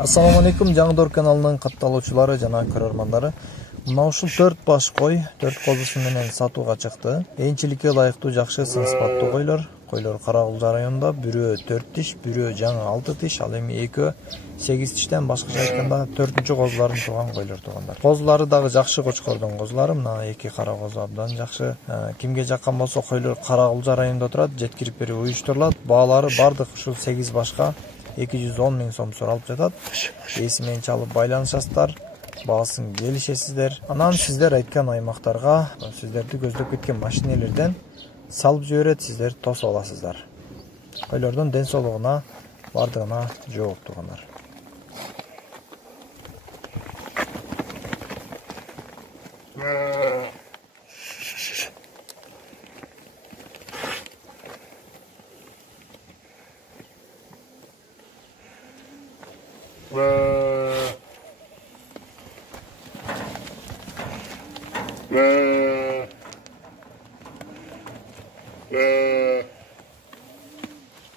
Assalamu alaikum, Жаңдор каналынын катталуучулары жана көрөрмандары. Мына ушул 4 баш кой, 4 козусу менен сатууга чыкты. Энчиликке ылайыктуу жакшы сын сыпаттуу койлор. Койлор Карагулжа районунда бирөө 4 тиш, бирөө жаңы 6 тиш, ал эми экөө 8 тиштен башкача айтканда 4-чү козуларын турган койлор туугандар. Козулары дагы жакшы кочкордун козулары, мына эки кара козу абдан жакшы. Кимге жаккан болсо койлор Карагулжа районунда турат, жеткирип берип уюштурулат. Баалары бардык ушул 8 башка 210 миң сом суралып жатат. Эси менен чалып байланышасыздар, баасын келишесиздер. Анан сиздер айткан аймактарга, сиздерди көздөп кеткен машинелерден салып жиберет, сиздер тосуп аласыздар. Койлордун ден соолугуна бардыгына жоопту туугандар. Yeah.